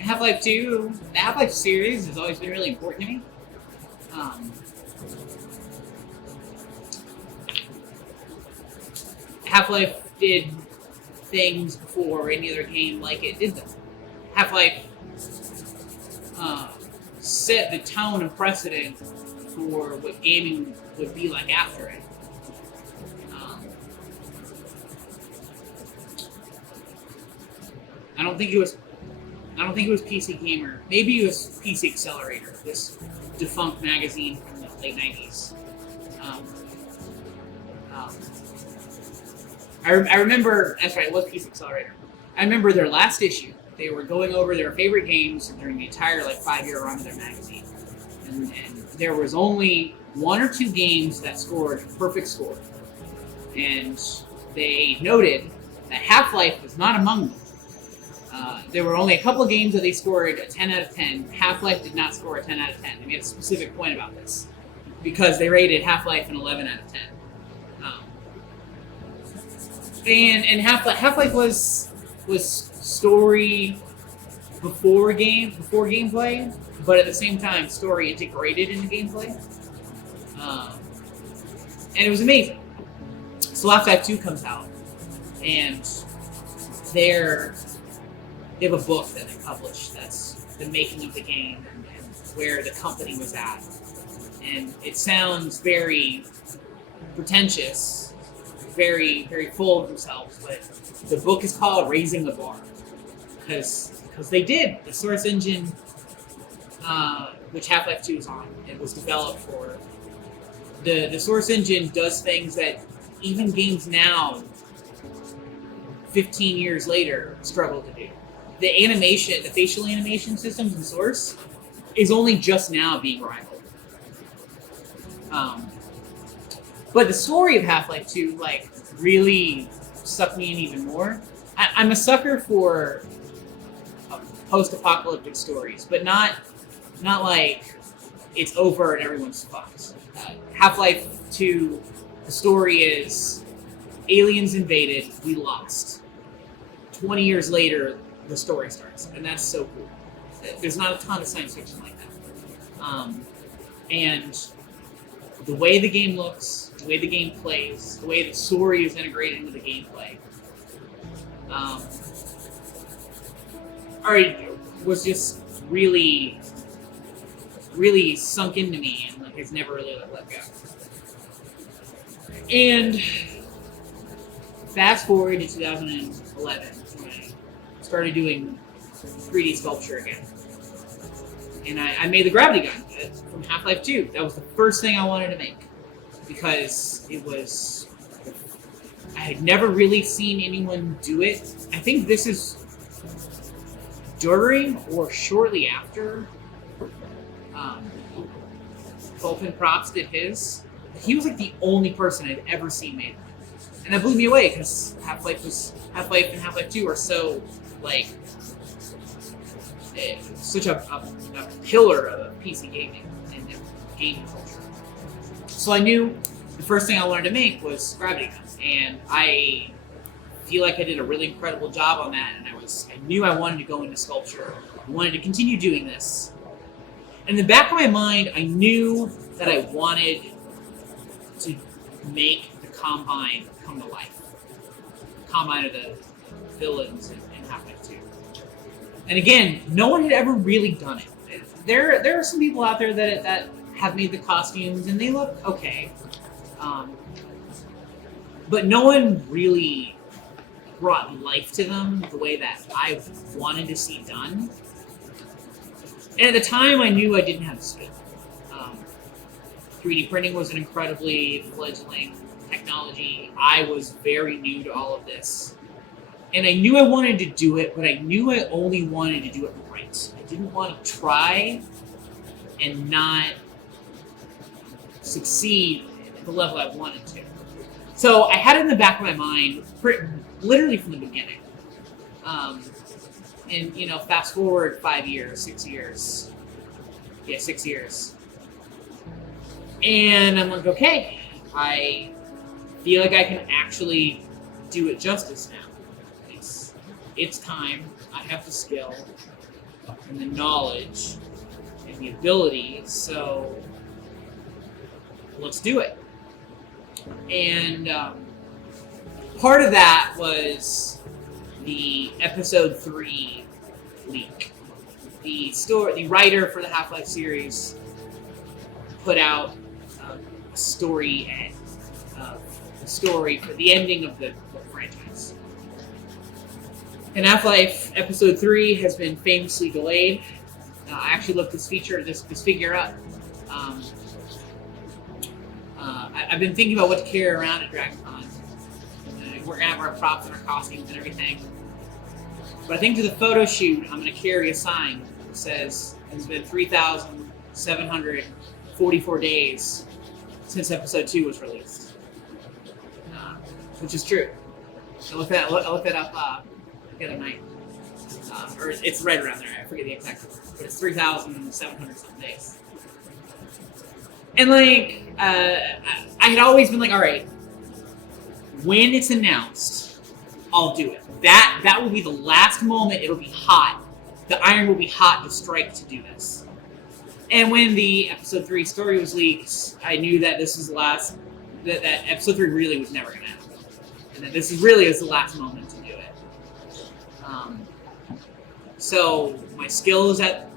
Half-Life 2, the Half-Life series has always been really important to me. Half-Life did things before any other game like it did them. Half-Life set the tone and precedent for what gaming would be like after it. I don't think it was PC Gamer. Maybe it was PC Accelerator, this defunct magazine from the late 90s. I remember, that's right, it was PC Accelerator. I remember their last issue. They were going over their favorite games during the entire 5-year run of their magazine. And there was only 1 or 2 games that scored a perfect score. And they noted that Half-Life was not among them. There were only a couple of games that they scored a 10 out of 10. Half-Life did not score a 10 out of 10. They made a specific point about this because they rated Half-Life an 11 out of 10. And Half-Life was story before gameplay, but at the same time story integrated into gameplay, and it was amazing. So Half-Life 2 comes out, and they have a book that they published that's the making of the game and where the company was at. And it sounds very pretentious, very, very full of themselves, but the book is called Raising the Bar. Because they did. The source engine, which Half-Life 2 is on, it was developed for. The source engine does things that even games now, 15 years later, struggle to do. The animation, the facial animation systems in Source is only just now being rivaled. But the story of Half-Life 2, really sucked me in even more. I'm a sucker for post-apocalyptic stories, but not like it's over and everyone's fucked. Half-Life 2, the story is aliens invaded, we lost. 20 years later, the story starts, and that's so cool. There's not a ton of science fiction like that. And the way the game looks, the way the game plays, the way the story is integrated into the gameplay, was just really, really sunk into me, and has never really let go. And fast forward to 2011, when I started doing 3D sculpture again. And I made the gravity gun from Half-Life 2. That was the first thing I wanted to make. Because it was... I had never really seen anyone do it. I think this is during or shortly after Dolphin Props did his. He was like the only person I'd ever seen made it. And that blew me away because Half-Life and Half-Life 2 are so like such a pillar of PC gaming and gaming culture. So I knew the first thing I wanted to make was gravity guns, and I feel like I did a really incredible job on that. And I knew I wanted to go into sculpture. I wanted to continue doing this. And in the back of my mind, I knew that I wanted to make the Combine come to life. The Combine are the villains in Half-Life 2. And again, no one had ever really done it. There are some people out there that have made the costumes, and they look okay. But no one really brought life to them the way that I wanted to see done. And at the time, I knew I didn't have the skill. 3D printing was an incredibly fledgling technology. I was very new to all of this. And I knew I wanted to do it, but I knew I only wanted to do it right. I didn't want to try and not succeed at the level I wanted to. So I had it in the back of my mind, literally from the beginning. And, you know, fast forward 5 years, 6 years. Yeah, 6 years. And I'm like, okay, I feel like I can actually do it justice now. It's time. I have the skill and the knowledge and the ability, so let's do it. And part of that was the episode 3 leak. The writer for the Half-Life series put out a story for the ending of the franchise. And Half-Life episode 3 has been famously delayed. I actually looked this figure up. I've been thinking about what to carry around at DragonCon. We're gonna have our props and our costumes and everything. But I think to the photo shoot, I'm gonna carry a sign that says it's been 3,744 days since episode 2 was released, which is true. I looked that up the other night, or it's right around there. I forget the exact number, but it's 3,700 something days. And like, I had always been like, all right, when it's announced, I'll do it. That will be the last moment. It'll be hot. The iron will be hot to strike to do this. And when the episode 3 story was leaked, I knew that this was the last. That episode 3 really was never going to happen, and that this really is the last moment to do it. So my skill is at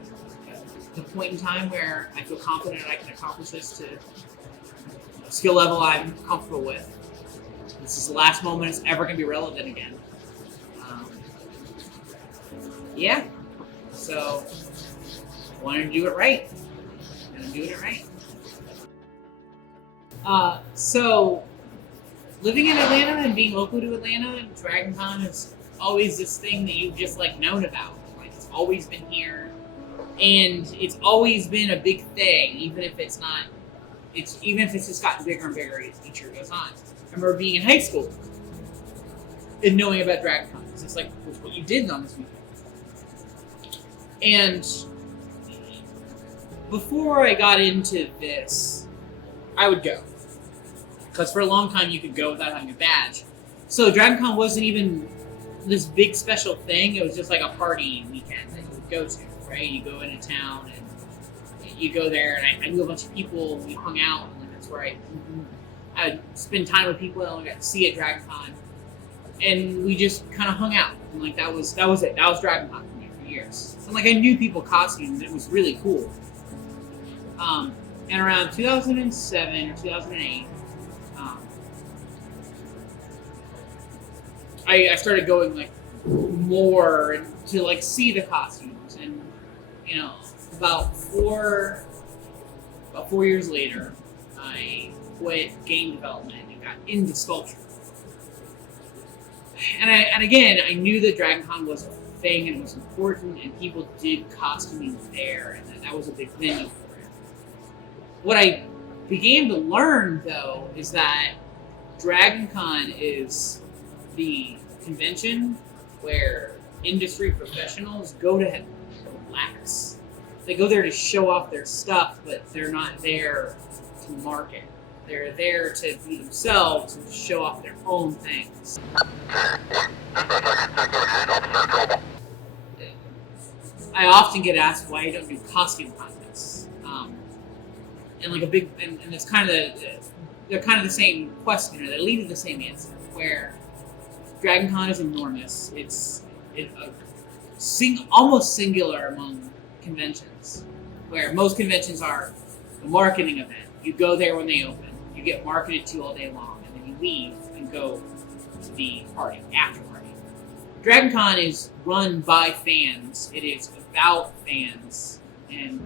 the point in time where I feel confident I can accomplish this to a skill level I'm comfortable with. This is the last moment it's ever going to be relevant again. Yeah. So I wanted to do it right. And I'm doing it right. So living in Atlanta and being local to Atlanta, DragonCon is always this thing that you've just like known about. Like it's always been here. And it's always been a big thing, even if it's just gotten bigger and bigger as each year goes on. I remember being in high school and knowing about DragonCon. It's like what you did on this weekend. And before I got into this, I would go. Because for a long time you could go without having a badge. So DragonCon wasn't even this big special thing. It was just like a party weekend that you would go to, right? You go into town and you go there, and I knew a bunch of people, and we hung out, and that's where I would spend time with people that I got to see at DragonCon. And we just kind of hung out. And like that was it. That was DragonCon for me for years. And like I knew people costumes, and it was really cool. And around 2007 or 2008, I started going like more to like see the costumes, and you know, about 4 years later, I quit game development and got into sculpture. and again, I knew that DragonCon was a thing and it was important, and people did costuming there, and that was a big venue for it. What I began to learn, though, is that DragonCon is the convention where industry professionals go to relax. They go there to show off their stuff, but they're not there to market. They're there to be themselves and to show off their own things. I often get asked why I don't do costume contests, and like and it's kind of they're kind of the same question, or they lead to the same answer. Where DragonCon is enormous, it's almost singular among conventions, where most conventions are a marketing event. You go there when they open, you get marketed to all day long, and then you leave and go to the party, after party. DragonCon is run by fans. It is about fans, and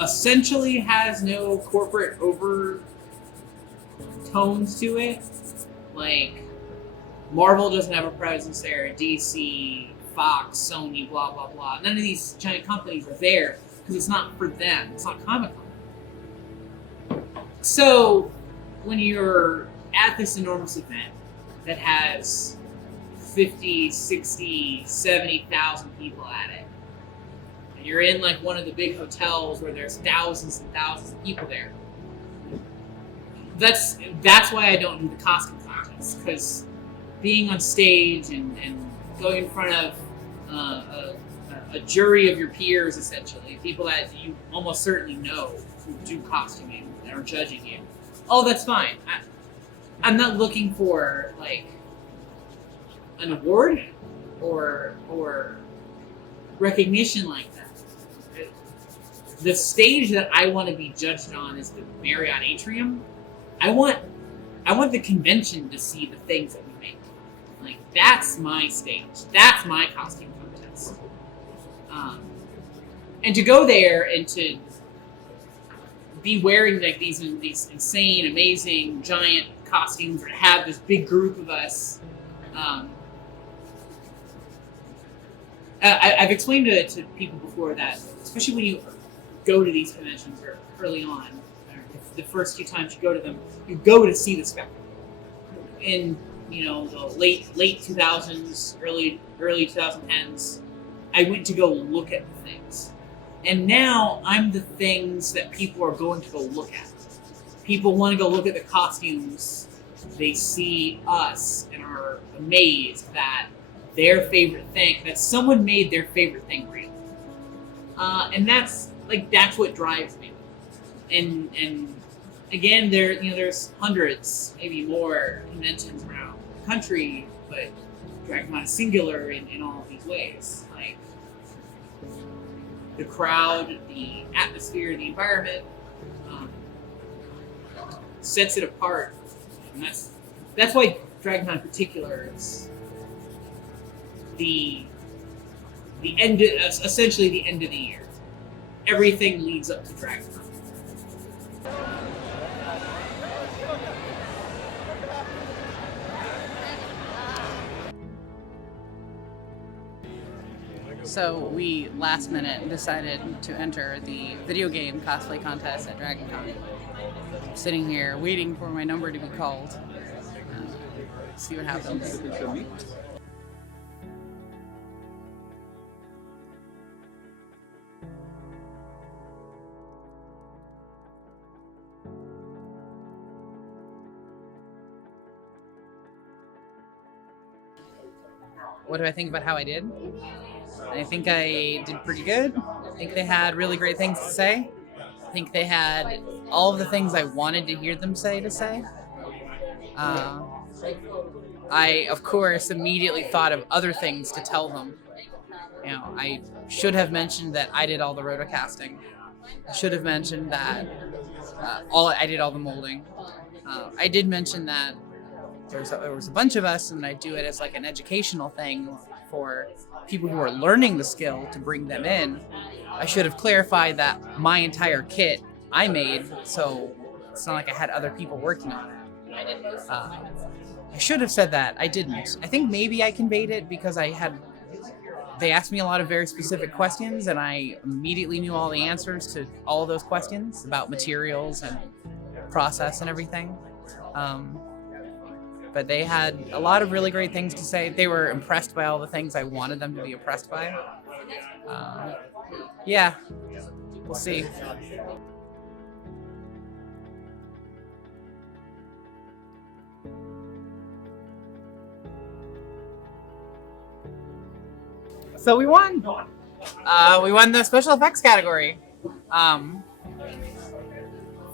essentially has no corporate overtones to it. Like, Marvel doesn't have a presence there, DC, Fox, Sony, blah, blah, blah. None of these giant companies are there because it's not for them. It's not Comic-Con. So, when you're at this enormous event that has 50, 60, 70,000 people at it, and you're in like one of the big hotels where there's thousands and thousands of people there, that's why I don't do the costume contests, because being on stage and going in front of a jury of your peers, essentially, people that you almost certainly know who do costuming and are judging you. Oh, that's fine. I'm not looking for like an award or recognition like that. The stage that I want to be judged on is the Marriott Atrium. I want the convention to see the things that we make. Like, that's my stage. That's my costume contest. And to go there and to be wearing like these insane, amazing, giant costumes, or have this big group of us. I've explained to people before that, especially when you go to these conventions or early on, or the first few times you go to them, you go to see the spectacle. In the late 2000s, early 2010s, I went to go look at the things. And now I'm the things that people are going to go look at. People want to go look at the costumes. They see us and are amazed that their favorite thing, that someone made their favorite thing real. And that's what drives me. And again, there's hundreds, maybe more conventions around the country, but DragonCon is singular in all of these ways. Like, the crowd, the atmosphere, the environment sets it apart, and that's why DragonCon in particular is the end, essentially the end of the year. Everything leads up to DragonCon. So we last minute decided to enter the video game cosplay contest at DragonCon. I'm sitting here waiting for my number to be called. See what happens. What do I think about how I did? I think I did pretty good. I think they had really great things to say. I think they had all of the things I wanted to hear them say. I, of course, immediately thought of other things to tell them. I should have mentioned that I did all the rotocasting. I should have mentioned that I did all the molding. I did mention that there was a bunch of us, and I do it as like an educational thing for people who are learning the skill to bring them in. I should have clarified that my entire kit I made, so it's not like I had other people working on it. I I should have said that. I didn't. I think maybe I conveyed it because they asked me a lot of very specific questions, and I immediately knew all the answers to all of those questions about materials and process and everything. But they had a lot of really great things to say. They were impressed by all the things I wanted them to be impressed by. Yeah, we'll see. So we won. We won the special effects category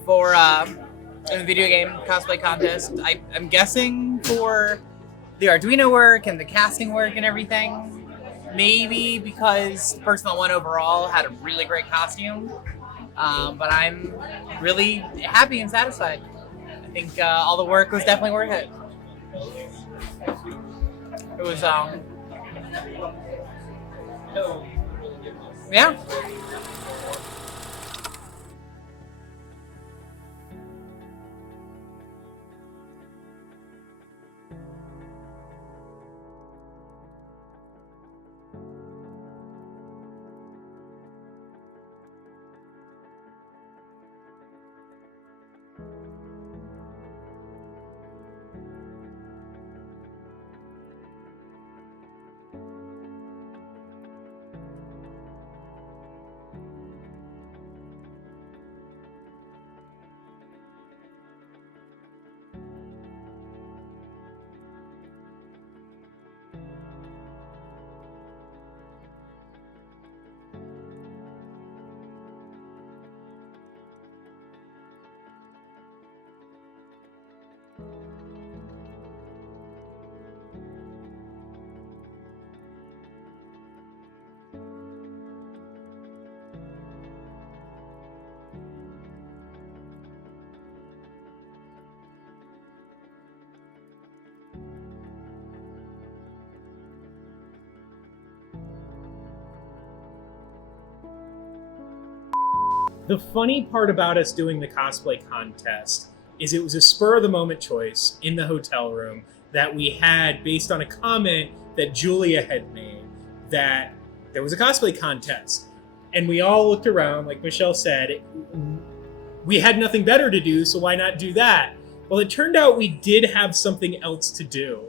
for in the video game cosplay contest. I'm guessing for the Arduino work and the casting work and everything. Maybe because the person that won overall had a really great costume. But I'm really happy and satisfied. I think all the work was definitely worth it. It was yeah. The funny part about us doing the cosplay contest is it was a spur of the moment choice in the hotel room that we had based on a comment that Julia had made that there was a cosplay contest. And we all looked around, like Michelle said, we had nothing better to do, so why not do that? Well, it turned out we did have something else to do.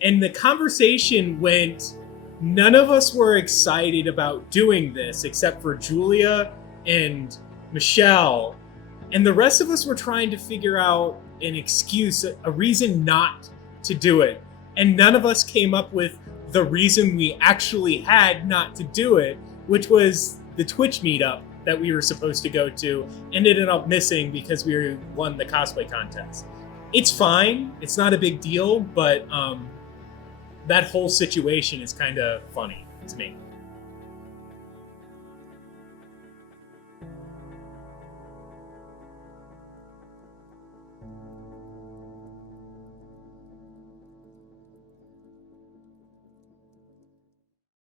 And the conversation went, none of us were excited about doing this except for Julia and Michelle, and the rest of us were trying to figure out an excuse, a reason not to do it. And none of us came up with the reason we actually had not to do it, which was the Twitch meetup that we were supposed to go to and ended up missing because we won the cosplay contest. It's fine, it's not a big deal, but that whole situation is kind of funny to me.